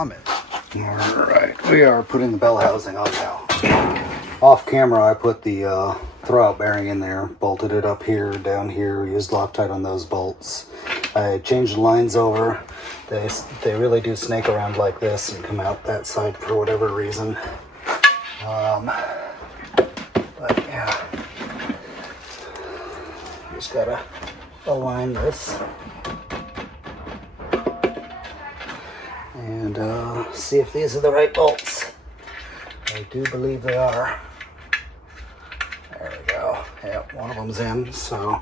Comet. Alright, we are putting the bell housing on now. Off camera, I put the throwout bearing in there, bolted it up here, down here, used Loctite on those bolts. I changed the lines over. They really do snake around like this and come out that side for whatever reason. But yeah, just gotta align this and see if these are the right bolts. I do believe they are. There we go. Yep, one of them's in. So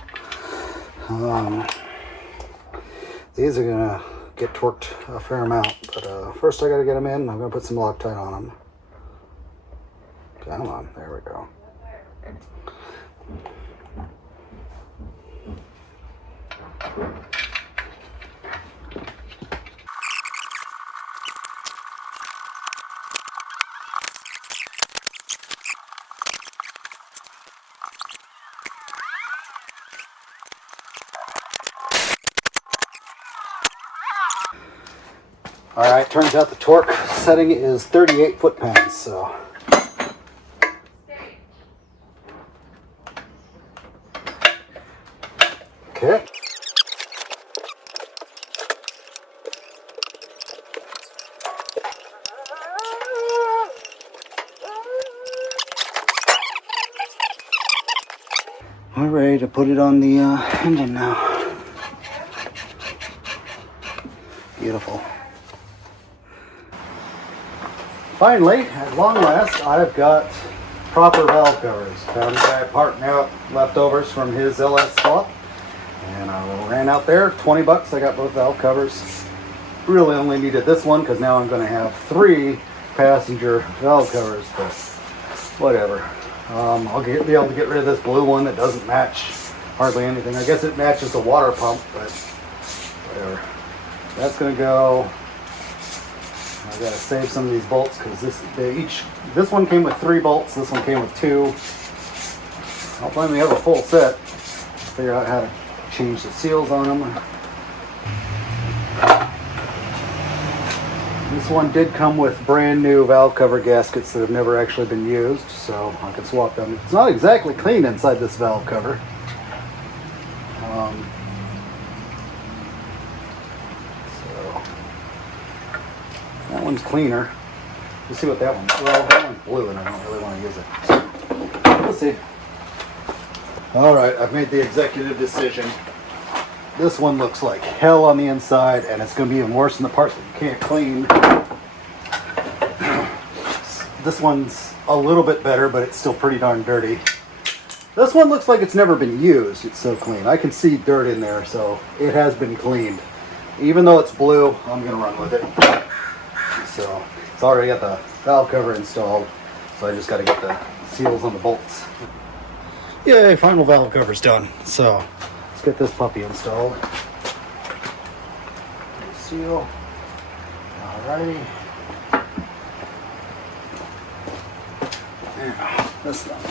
these are gonna get torqued a fair amount, but first I gotta get them in. I'm gonna put some Loctite on them. Come on, there we go. All right, turns out the torque setting is 38 foot-pounds, so. Okay. We're ready to put it on the engine now. Beautiful. Finally, at long last, I've got proper valve covers. Found a guy parting out leftovers from his LS swap, and I ran out there, 20 bucks, I got both valve covers. Really only needed this one because now I'm going to have 3 passenger valve covers, but whatever. I'll be able to get rid of this blue one that doesn't match hardly anything. I guess it matches the water pump, but whatever. That's going to go. I gotta save some of these bolts because this one came with 3 bolts, this one came with 2. I'll finally have a full set. Figure out how to change the seals on them. This one did come with brand new valve cover gaskets that have never actually been used, so I can swap them. It's not exactly clean inside this valve cover. That one's cleaner. Let's see what that one. Well, that one's blue, and I don't really want to use it. So, we'll see. All right, I've made the executive decision. This one looks like hell on the inside, and it's going to be even worse in the parts that you can't clean. This one's a little bit better, but it's still pretty darn dirty. This one looks like it's never been used. It's so clean. I can see dirt in there, so it has been cleaned. Even though it's blue, I'm going to run with it. So it's already got the valve cover installed, so I just got to get the seals on the bolts. Yay, final valve cover's done. So let's get this puppy installed. Seal. Alrighty. Now, this one.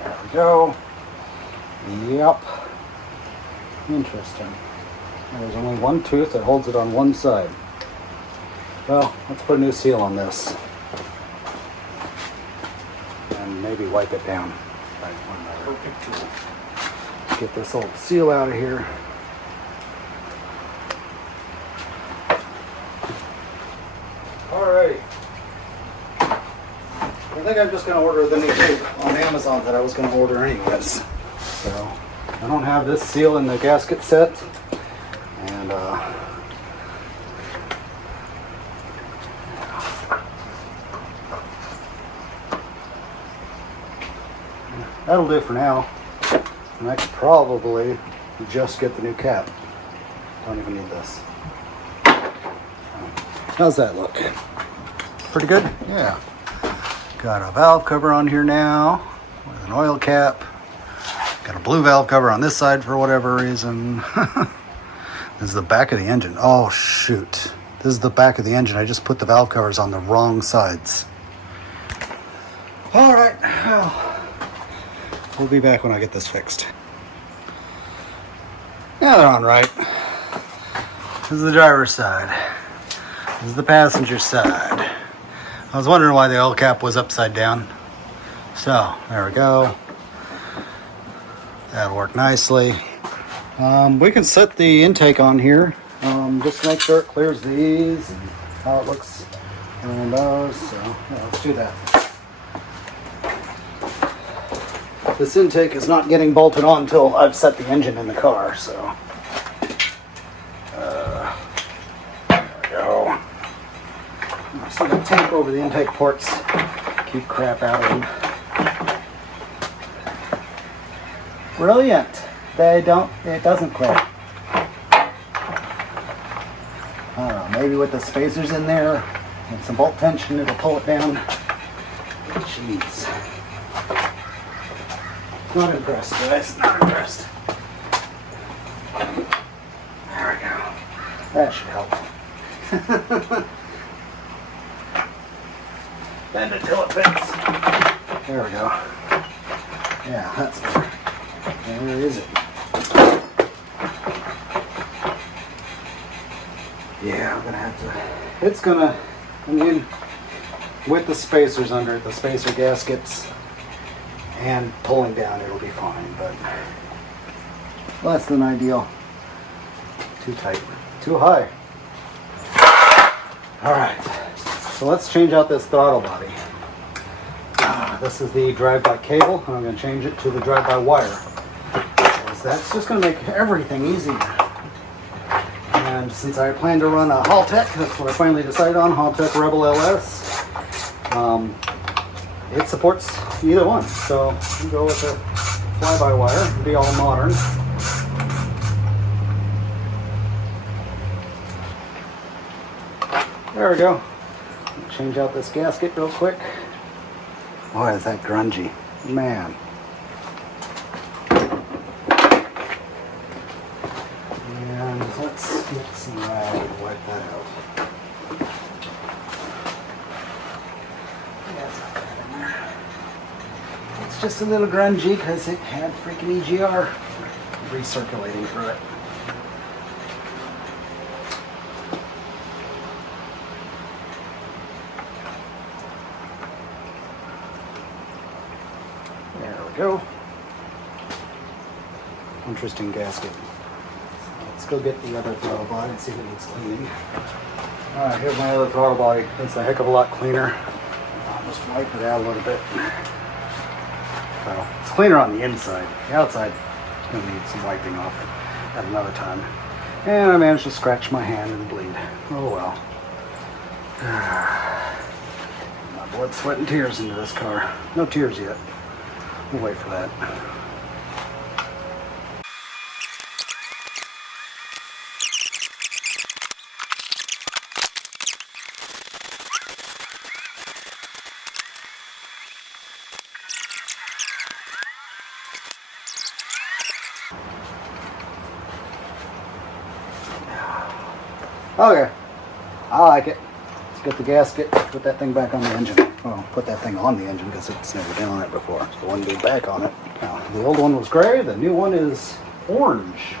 There we go. Yep. Interesting. There's only one tooth that holds it on one side. Well, let's put a new seal on this. And maybe wipe it down. Perfect tool. Get this old seal out of here. Alrighty. I think I'm just going to order the new tape on Amazon that I was going to order anyways. So, I don't have this seal in the gasket set. And that'll do for now. And I could probably just get the new cap. Don't even need this. How's that look? Pretty good? Yeah. Got a valve cover on here now with an oil cap. Got a blue valve cover on this side for whatever reason. This is the back of the engine. Oh, shoot. This is the back of the engine. I just put the valve covers on the wrong sides. All right. Well, we'll be back when I get this fixed. Yeah, they're on right. This is the driver's side. This is the passenger side. I was wondering why the oil cap was upside down. So, there we go. That'll work nicely. We can set the intake on here. Just to make sure it clears these and how it looks on those. So, yeah, let's do that. This intake is not getting bolted on until I've set the engine in the car, so. There we go. I'm still going to tape over the intake ports, keep crap out of them. Brilliant. It doesn't clear. I don't know, maybe with the spacers in there and some bolt tension, it'll pull it down. Jeez. Not impressed, guys. Not impressed. There we go. That should help. Bend it till it fits. There we go. Yeah, that's better. Where is it? Yeah, I'm gonna have to. It's gonna. I mean, with the spacers under it, the spacer gaskets, and pulling down, it'll be fine, but less than ideal. Too tight, too high. All right, so let's change out this throttle body. This is the drive-by cable. I'm going to change it to the drive-by wire. Because that's just going to make everything easier. And since I plan to run a Haltech, that's what I finally decided on, Haltech Rebel LS. It supports either one, so you go with the fly-by-wire and be all modern. There we go. Change out this gasket real quick. Boy, is that grungy, man. And let's get some rag and wipe that out. It's just a little grungy because it had freaking EGR recirculating through it. There we go. Interesting gasket. So let's go get the other throttle body and see if it needs cleaning. Alright, here's my other throttle body. It's a heck of a lot cleaner. I'll just wipe it out a little bit. Well, it's cleaner on the inside. The outside is going to need some wiping off at another time. And I managed to scratch my hand and bleed. Oh well. My blood, sweat, and tears into this car. No tears yet. We'll wait for that. Okay, I like it. Let's get the gasket, put that thing back on the engine. Well, put that thing on the engine because it's never been on it before. So the one be back on it. Now, the old one was gray, the new one is orange.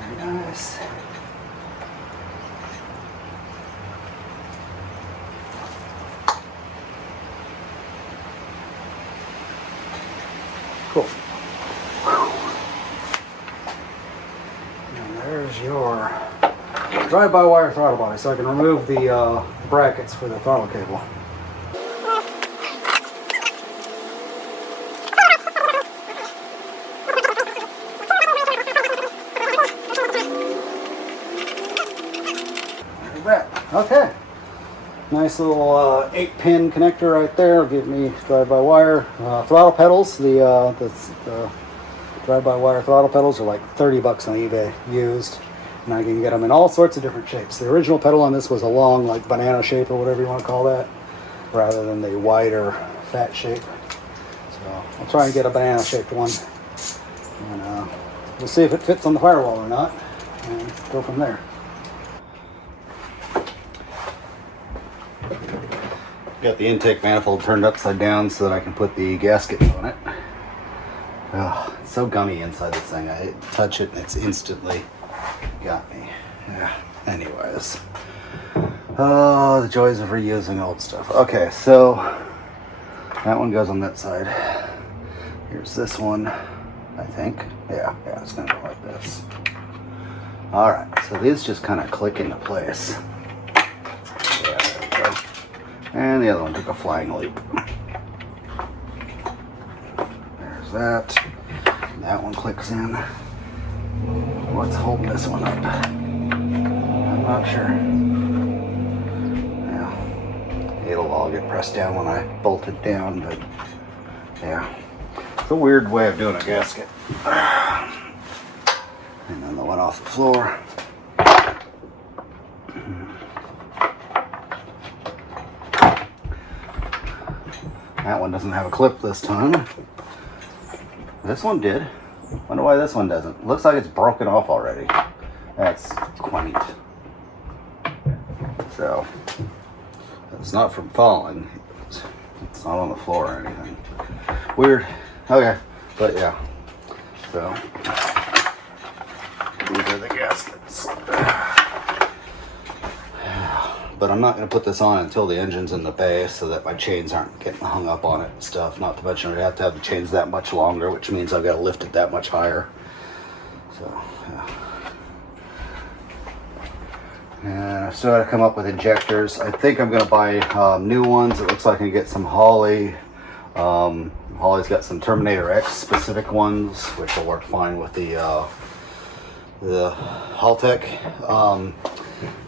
Very nice. Cool. There's your drive-by-wire throttle body, so I can remove the brackets for the throttle cable. There's that. Okay. Nice little 8-pin connector right there. Will give me drive-by-wire throttle pedals. The drive-by-wire throttle pedals are like $30 on eBay used, and I can get them in all sorts of different shapes. The original pedal on this was a long, like banana shape or whatever you want to call that, rather than the wider, fat shape. So I'll try and get a banana shaped one, and we'll see if it fits on the firewall or not, and go from there. Got the intake manifold turned upside down so that I can put the gaskets on it. Oh, it's so gummy inside this thing. I touch it and it's instantly got me. Yeah. Anyways. Oh, the joys of reusing old stuff. Okay, so that one goes on that side. Here's this one, I think. Yeah, it's gonna go like this. All right, so these just kind of click into place. Yeah, there we go. And the other one took a flying leap. There's that. And that one clicks in. What's holding this one up? I'm not sure. Yeah, it'll all get pressed down when I bolt it down, but yeah. It's a weird way of doing a gasket. And then the one off the floor. That one doesn't have a clip this time. This one did. Wonder why this one doesn't. Looks like it's broken off already. That's quaint. So, it's not from falling. It's not on the floor or anything. Weird. Okay, but yeah. So, these are the gaskets. But I'm not going to put this on until the engine's in the bay so that my chains aren't getting hung up on it and stuff. Not to mention I have to have the chains that much longer, which means I've got to lift it that much higher. So, yeah. And I've still got to come up with injectors. I think I'm going to buy new ones. It looks like I can get some Holley. Holley's got some Terminator X specific ones, which will work fine with the Haltech.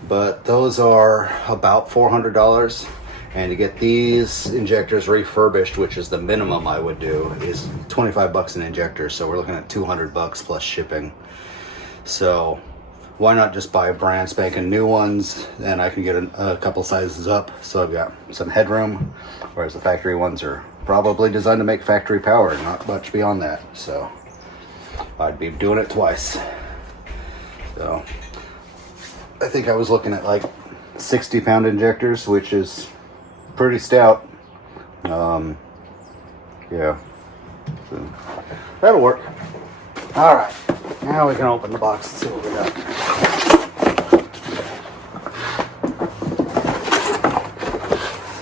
But those are about $400, and to get these injectors refurbished, which is the minimum I would do, is $25 an injector. So we're looking at $200 plus shipping. So why not just buy brand spanking new ones, and I can get a couple sizes up, so I've got some headroom, whereas the factory ones are probably designed to make factory power, not much beyond that. So I'd be doing it twice. So I think I was looking at like 60-pound injectors, which is pretty stout. Yeah, so that'll work. All right, now we can open the box and see what we got.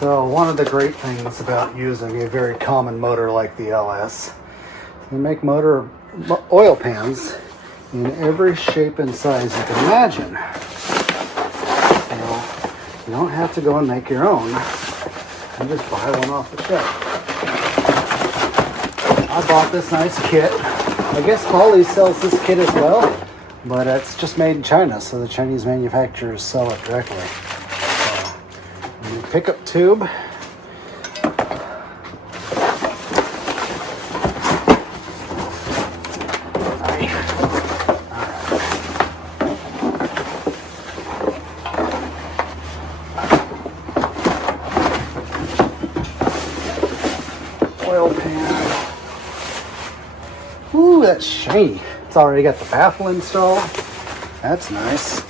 So one of the great things about using a very common motor like the LS, they make oil pans in every shape and size you can imagine. You don't have to go and make your own. You just buy one off the shelf. I bought this nice kit. I guess Holley sells this kit as well, but it's just made in China, so the Chinese manufacturers sell it directly. So, you pick up tube. Oil pan. Ooh, that's shiny. It's already got the baffle installed. That's nice.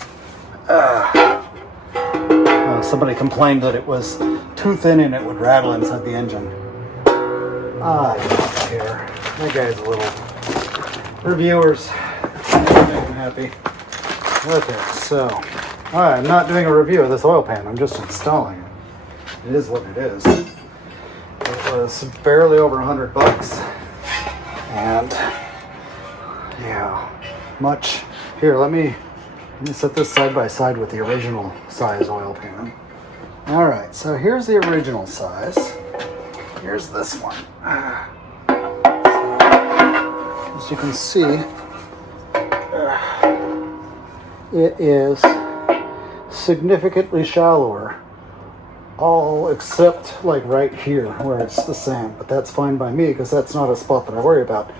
Somebody complained that it was too thin and it would rattle inside the engine. I don't care. That guy's a little... Reviewers. Make him happy. Okay, so... Alright, I'm not doing a review of this oil pan. I'm just installing it. It is what it is. It was barely over $100, and yeah, much. Here, let me set this side by side with the original size oil pan. All right, so here's the original size. Here's this one. So, as you can see, it is significantly shallower. All except like right here where it's the same, but that's fine by me because that's not a spot that I worry about.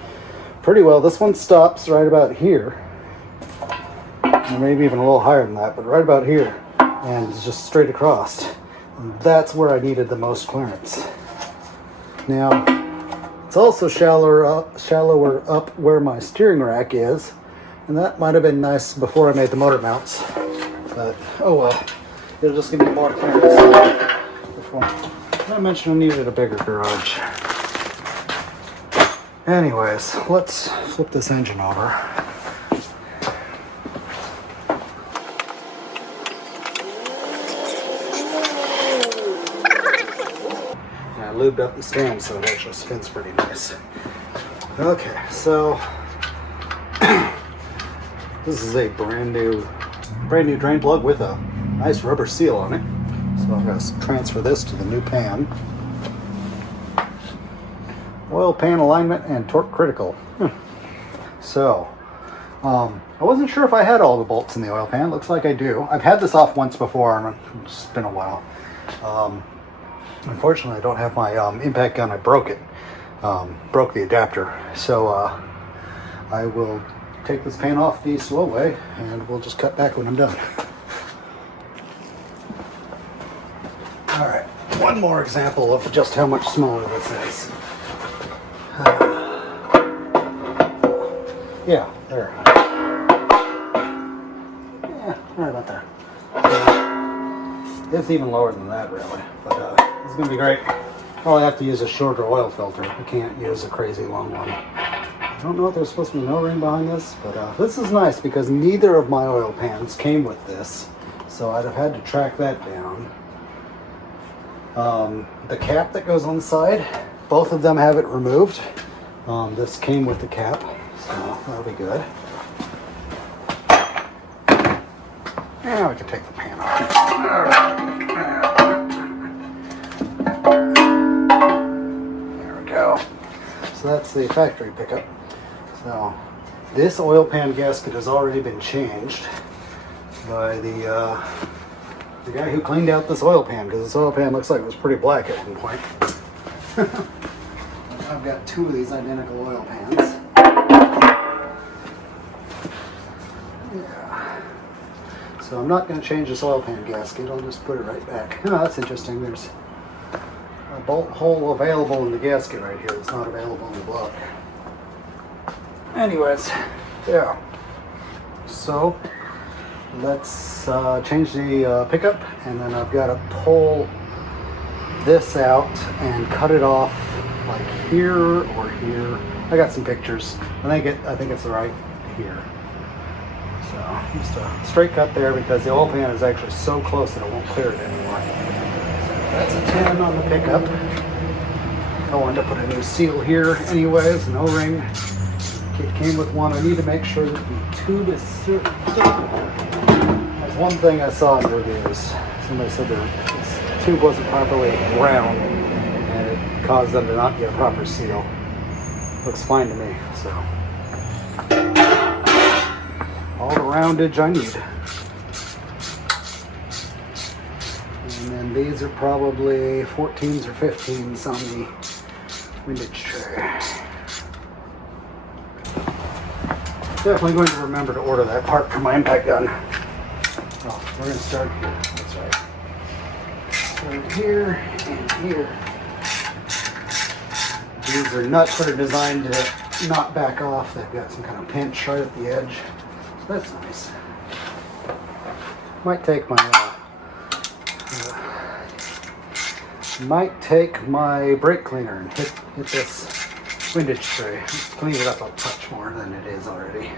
Pretty well, this one stops right about here, or maybe even a little higher than that, but right about here, and it's just straight across. And that's where I needed the most clearance. Now, it's also shallower up where my steering rack is, and that might have been nice before I made the motor mounts, but oh well. It'll just give me more clearance. Before. I mentioned I needed a bigger garage. Anyways, let's flip this engine over. And I lubed up the stand so it actually spins pretty nice. Okay, so this is a brand new drain plug with a nice rubber seal on it. So I'm going to transfer this to the new pan. Oil pan alignment and torque critical. So, I wasn't sure if I had all the bolts in the oil pan. Looks like I do. I've had this off once before, and it's been a while. Unfortunately, I don't have my impact gun. I broke it. Broke the adapter. So, I will take this pan off the slow way, and we'll just cut back when I'm done. All right, one more example of just how much smaller this is. Yeah, there. Yeah, right about there. It's even lower than that, really. But it's going to be great. Probably have to use a shorter oil filter. I can't use a crazy long one. I don't know if there's supposed to be no ring behind this, but this is nice because neither of my oil pans came with this. So I'd have had to track that down. The cap that goes on the side, both of them have it removed. This came with the cap, so that'll be good. Now we can take the pan off. There we go. So that's the factory pickup. So this oil pan gasket has already been changed by the guy who cleaned out this oil pan, because this oil pan looks like it was pretty black at one point. I've got two of these identical oil pans. Yeah. So I'm not going to change this oil pan gasket. I'll just put it right back. Oh, that's interesting. There's a bolt hole available in the gasket right here. It's not available in the block. Anyways, yeah. So let's change the pickup, and then I've got to pull this out and cut it off like here or here. I got some pictures. I think it's right here. So just a straight cut there because the oil pan is actually so close that it won't clear it anymore. So that's a 10 on the pickup. I wanted to put a new seal here anyways, an O-ring. It came with one. I need to make sure that the tube is certain. That's one thing I saw in reviews. Somebody said that this tube wasn't properly round and it caused them to not get a proper seal. Looks fine to me, so. All the roundage I need. And then these are probably 14s or 15s on the windage tray. Definitely going to remember to order that part for my impact gun. Oh, we're going to start here. That's right. Start here and here. These are nuts that are designed to not back off. They've got some kind of pinch right at the edge. So that's nice. Might take my brake cleaner and hit this windage tray. Clean it up a touch more than it is already.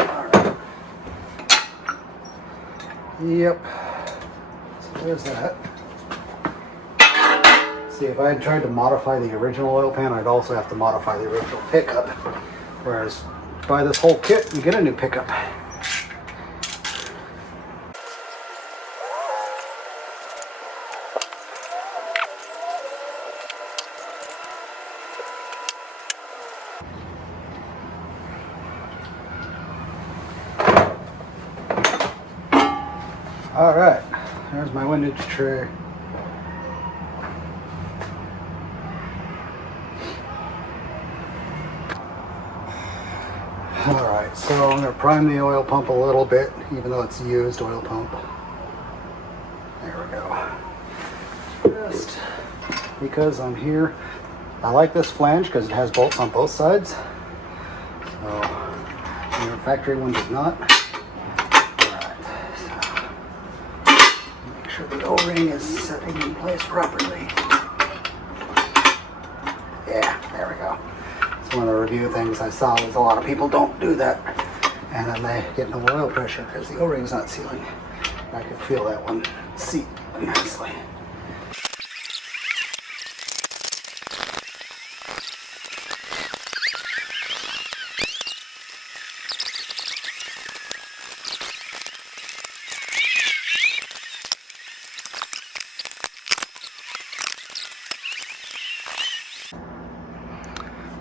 Alright. Yep. So there's that. See, if I had tried to modify the original oil pan, I'd also have to modify the original pickup. Whereas, buy this whole kit, you get a new pickup. All right, there's my windage tray. All right, so I'm going to prime the oil pump a little bit, even though it's a used oil pump. There we go. Just because I'm here, I like this flange because it has bolts on both sides. So, the factory one does not. Make sure the O-ring is setting in place properly. Yeah, there we go. It's one of the review things I saw was a lot of people don't do that. And then they get no oil pressure because the O-ring's not sealing. I could feel that one seat nicely.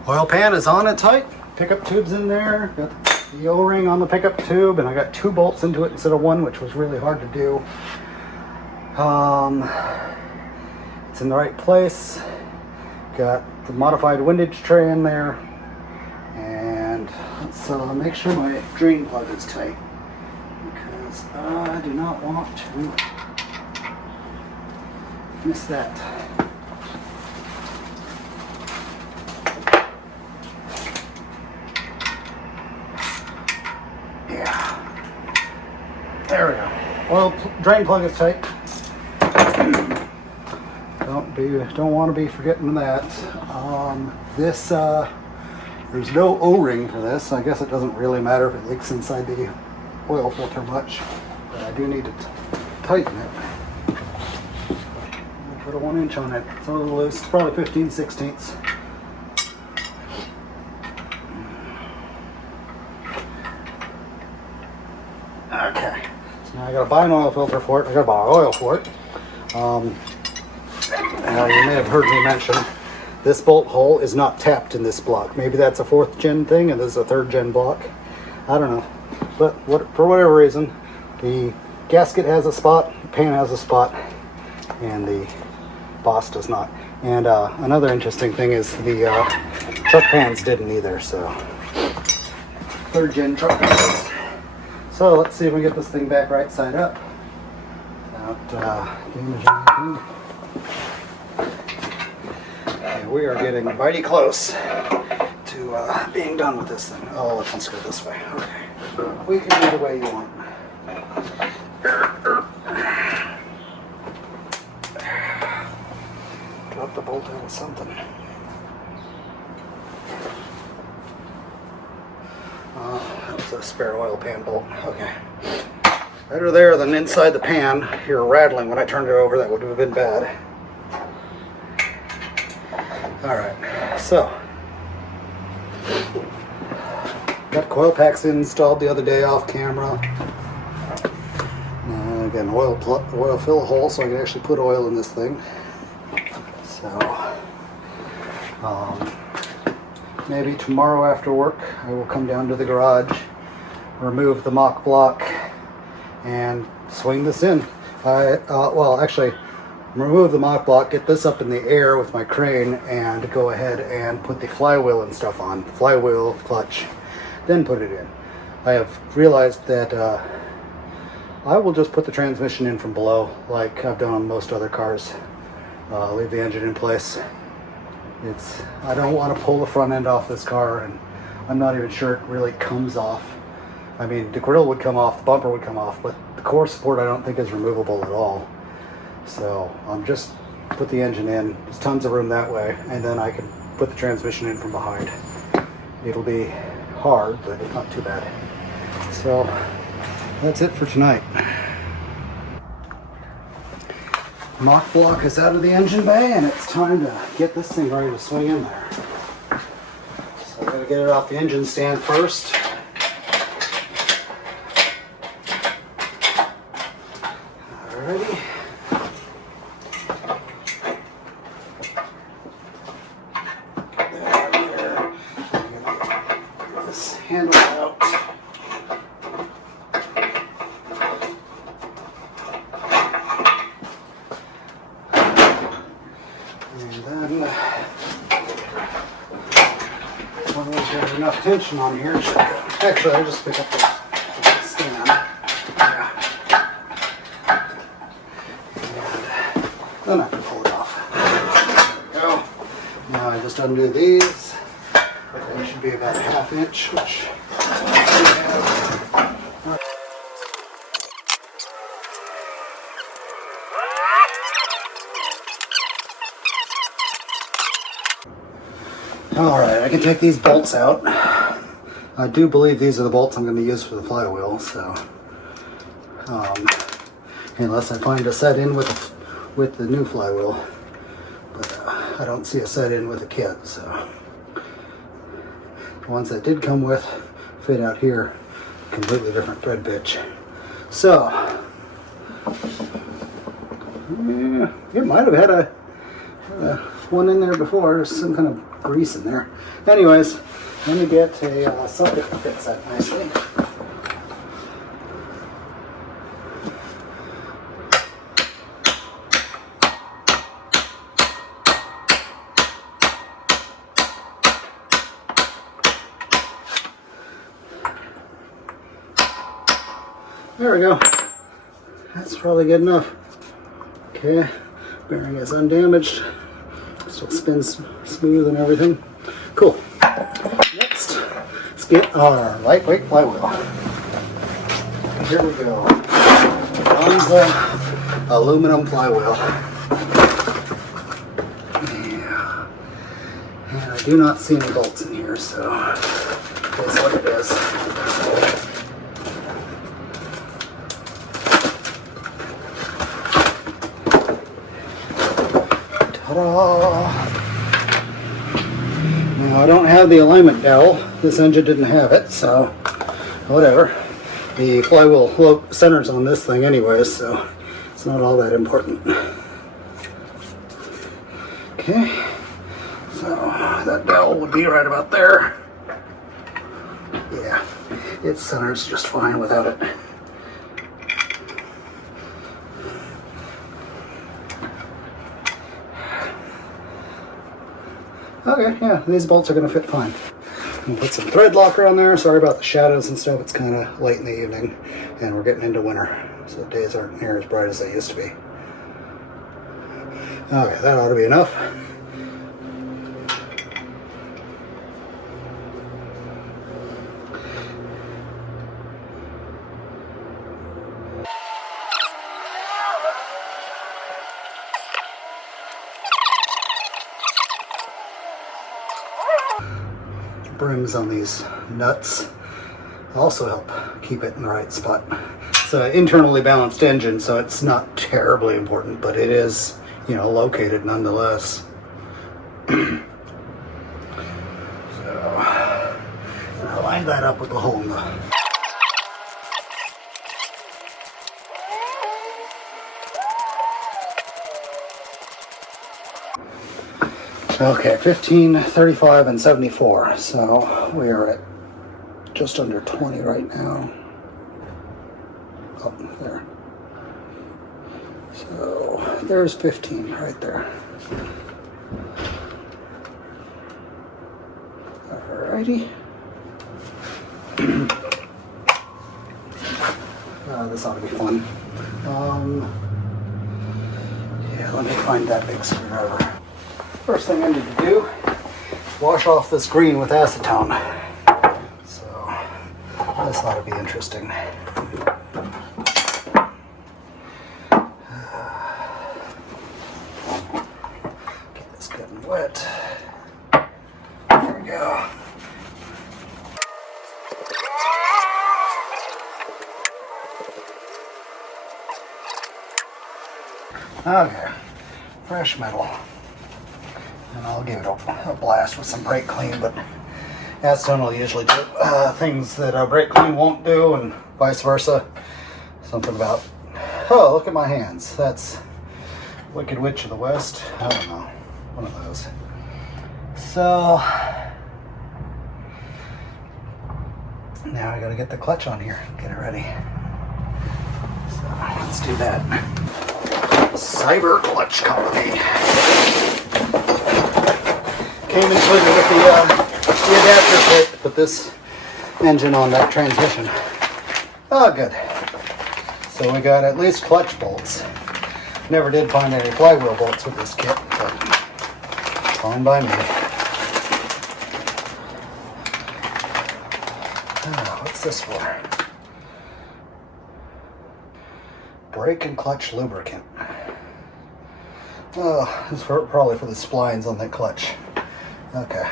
Oil pan is on and tight. Pickup tube's in there. Got the O-ring on the pickup tube, and I got 2 bolts into it instead of 1, which was really hard to do. It's in the right place. Got the modified windage tray in there, and let's make sure my drain plug is tight, because I do not want to miss that. There we go. Oil drain plug is tight. Don't want to be forgetting that. There's no O-ring for this. I guess it doesn't really matter if it leaks inside the oil filter much, but I do need to tighten it. I'll put a 1 inch on it. It's a little loose. It's probably 15/16. Okay. Now I gotta buy an oil filter for it. I gotta buy oil for it. You may have heard me mention this bolt hole is not tapped in this block. Maybe that's a 4th gen thing and this is a 3rd gen block. I don't know. But for whatever reason, the gasket has a spot, the pan has a spot, and the boss does not. And another interesting thing is the truck pans didn't either. So 3rd gen truck pans. So let's see if we get this thing back right side up without damaging anything. Okay, we are getting mighty close to being done with this thing. Oh, let's go this way. Okay. We can go the way you want. Drop the bolt out of something. That was a spare oil pan bolt. Okay. Better there than inside the pan. Here rattling when I turned it over. That would have been bad. Alright, so got coil packs installed the other day off camera. Again, oil fill hole so I can actually put oil in this thing. So maybe tomorrow after work I will come down to the garage, remove the mock block, and swing this in. Actually remove the mock block, get this up in the air with my crane, and go ahead and put the flywheel and stuff on. Flywheel, clutch, then put it in. I have realized that I will just put the transmission in from below like I've done on most other cars. Leave the engine in place. I don't want to pull the front end off this car, and I'm not even sure it really comes off. I mean, the grill would come off, the bumper would come off, but the core support I don't think is removable at all. So I'm just put the engine in. There's tons of room that way, and then I can put the transmission in from behind. It'll be hard, but not too bad. So that's it for tonight. Mock block is out of the engine bay, and it's time to get this thing ready to swing in there. So I'm going to get it off the engine stand first. Alrighty. There. Get this handle out. There's enough tension on here. Actually, I'll just pick up the stand. Yeah. And then I can pull it off. There we go. Now I just undo these. They should be about a 1/2 inch, which I have. Alright, I can take these bolts out. I do believe these are the bolts I'm going to use for the flywheel, so unless I find a set in with the new flywheel, but I don't see a set in with the kit, so the ones that did come with fit out here, completely different thread pitch. So yeah, it might have had a one in there before. There's some kind of grease in there. Anyways, let me get a socket to fix that nicely. There we go. That's probably good enough. Okay, bearing is undamaged. Still spins smooth and everything. Cool. Next, let's get our lightweight flywheel. Here we go. On the aluminum flywheel. Yeah. And I do not see any bolts in here, so that's what it is. Ta-da! Now I don't have the alignment dowel. This engine didn't have it, so whatever. The flywheel centers on this thing anyway, so it's not all that important. Okay, so that dowel would be right about there. Yeah, it centers just fine without it. Okay, yeah, these bolts are going to fit fine. I'm put some thread locker on there. Sorry about the shadows and stuff. It's kind of late in the evening and we're getting into winter, so the days aren't near as bright as they used to be. Okay, that ought to be enough. Brims on these nuts also help keep it in the right spot. It's an internally balanced engine, so it's not terribly important, but it is, you know, located nonetheless. So I'll line that up with the hole in the okay, 15, 35, and 74. So we are at just under 20 right now. Oh, there. So there's 15 right there. Alrighty. This ought to be fun. Yeah, let me find that big screwdriver. First thing I need to do is wash off this green with acetone. So this ought to be interesting. Get this good and wet. There we go. Okay, fresh metal. And I'll give it a blast with some brake clean, but acetone will usually do things that a brake clean won't do, and vice versa. Something about, oh, look at my hands. That's Wicked Witch of the West. I don't know. One of those. So, now I gotta get the clutch on here. Get it ready. So, let's do that. Cyber Clutch Company. Came included with the adapter kit to put this engine on that transmission. Oh, good. So we got at least clutch bolts. Never did find any flywheel bolts with this kit, but fine by me. Oh, what's this for? Brake and clutch lubricant. Oh, this is probably for the splines on that clutch. Okay,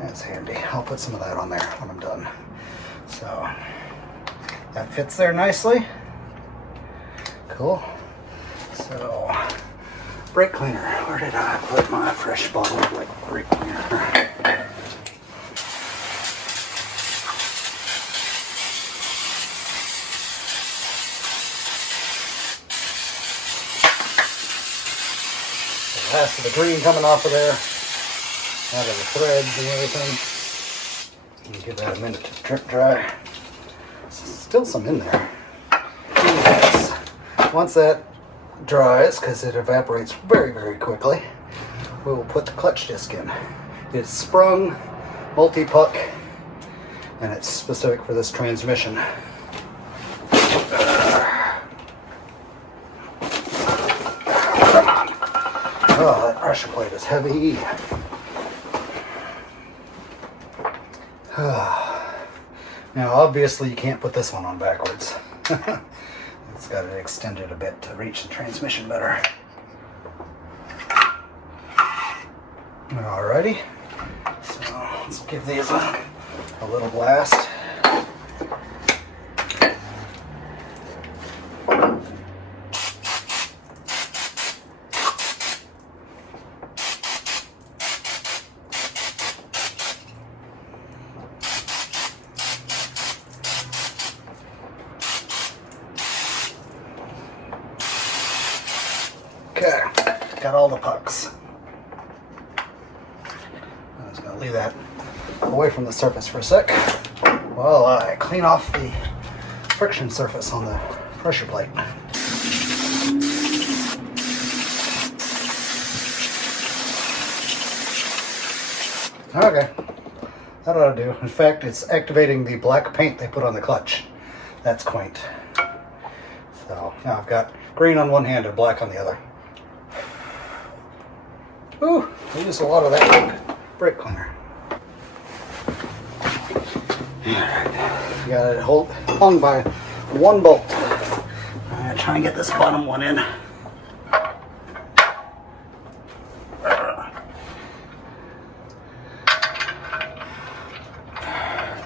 That's handy. I'll put some of that on there when I'm done. So that fits there nicely. Cool. So brake cleaner. Where did I put my fresh bottle of like brake cleaner? The last of the green coming off of there, out of the threads and everything. And give that a minute to drip dry. Still some in there. Yes. Once that dries, because it evaporates very, very quickly, we will put the clutch disc in. It's sprung, multi-puck, and it's specific for this transmission. Oh, that pressure plate is heavy. Now, obviously, you can't put this one on backwards. It's got it extended a bit to reach the transmission better. Alrighty. So, let's give these a little blast. Okay, got all the pucks. I'm just going to leave that away from the surface for a sec while I clean off the friction surface on the pressure plate. Okay, that ought to do. In fact, it's activating the black paint they put on the clutch. That's quaint. So now I've got green on one hand and black on the other. Ooh, I used a lot of that brake cleaner. Alright, got it hung by one bolt. I'm going to try and get this bottom one in.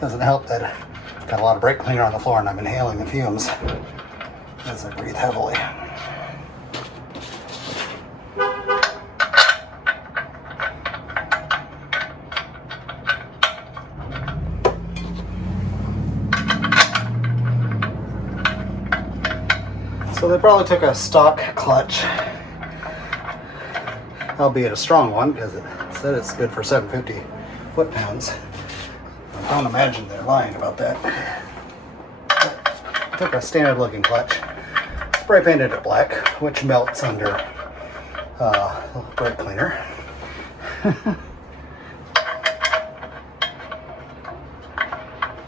Doesn't help that I've got a lot of brake cleaner on the floor and I'm inhaling the fumes as I breathe heavily. So they probably took a stock clutch, albeit a strong one because it said it's good for 750 foot-pounds. I don't imagine they're lying about that. But took a standard looking clutch, spray painted it black, which melts under brake cleaner.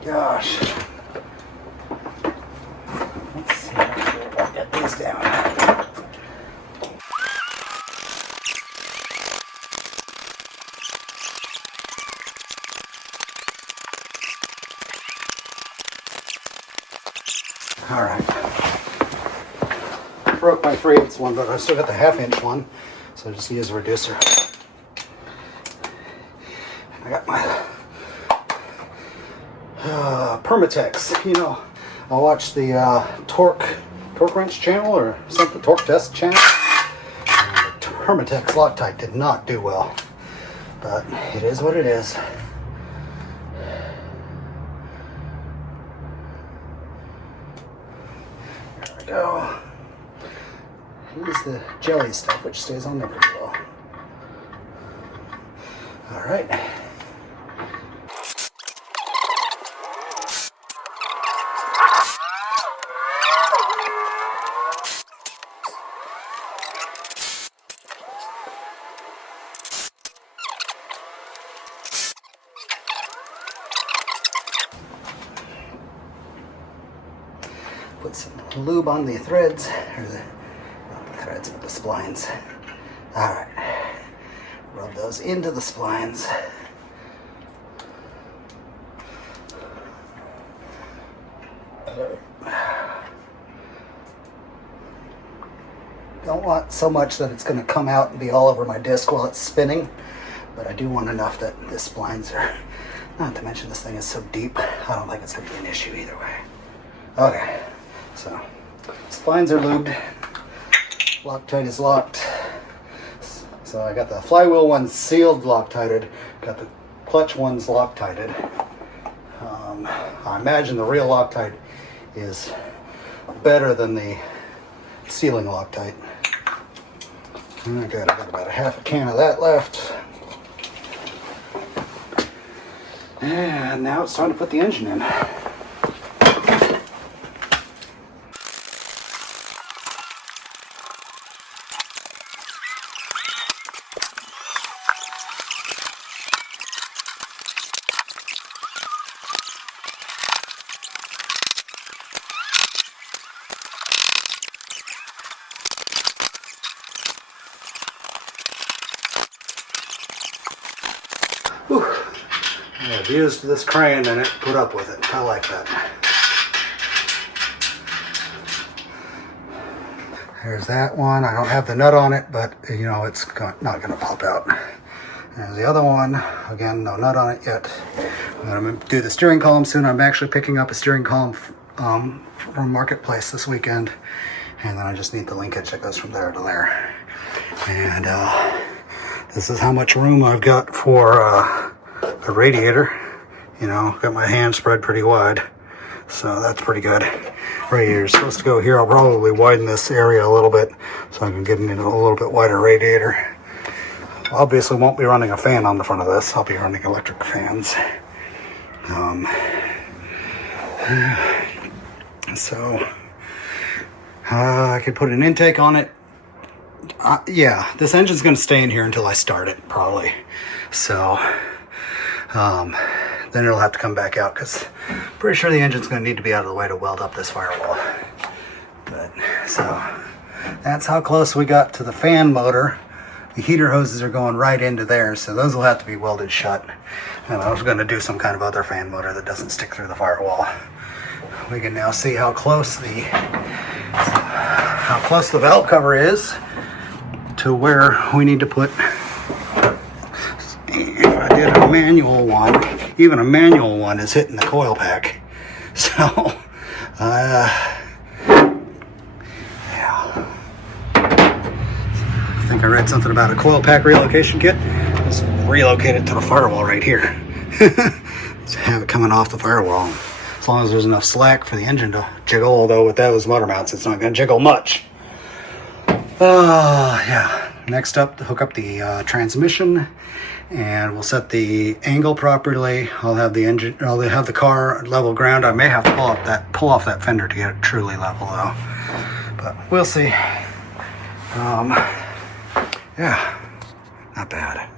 Gosh. Down. All right. Broke my 3/8 one, but I still got the 1/2 inch one, so I just use a reducer. I got my Permatex. You know, I watched the torque wrench channel or something, torque test channel. The Permatex Loctite did not do well, but it is what it is. There we go. Use the jelly stuff, which stays on there pretty well. All right. Put some lube on the threads, or not the threads, but the splines. All right, rub those into the splines. Don't want so much that it's going to come out and be all over my disc while it's spinning, but I do want enough that the splines are, not to mention this thing is so deep, I don't think it's going to be an issue either way. Okay, so splines are lubed, Loctite is locked. So I got the flywheel ones sealed, Loctited, got the clutch ones Loctited. I imagine the real Loctite is better than the sealing Loctite. Okay, I got about a half a can of that left. And now it's time to put the engine in. Whew. I've used this crane and it put up with it. I like that. There's that one. I don't have the nut on it, but you know it's not going to pop out. There's the other one. Again, no nut on it yet. I'm going to do the steering column soon. I'm actually picking up a steering column from Marketplace this weekend. And then I just need the linkage that goes from there to there. And this is how much room I've got for a radiator. You know, got my hand spread pretty wide, so that's pretty good. Radiator's supposed to go here. I'll probably widen this area a little bit so I can get into a little bit wider radiator. Obviously won't be running a fan on the front of this. I'll be running electric fans. So I could put an intake on it. Yeah, this engine's going to stay in here until I start it, probably. So then it'll have to come back out because I'm pretty sure the engine's going to need to be out of the way to weld up this firewall. But so that's how close we got to the fan motor. The heater hoses are going right into there, so those will have to be welded shut. And I was going to do some kind of other fan motor that doesn't stick through the firewall. We can now see how close the valve cover is to where we need to put. If I did a manual one, even a manual one is hitting the coil pack. So, yeah. I think I read something about a coil pack relocation kit. Let's relocate it to the firewall right here. Let's have it coming off the firewall. As long as there's enough slack for the engine to jiggle, although with those motor mounts, it's not going to jiggle much. Yeah. Next up, hook up the transmission, and we'll set the angle properly. I'll have the car level ground. I may have to pull off that fender to get it truly level though, but we'll see. Yeah, not bad.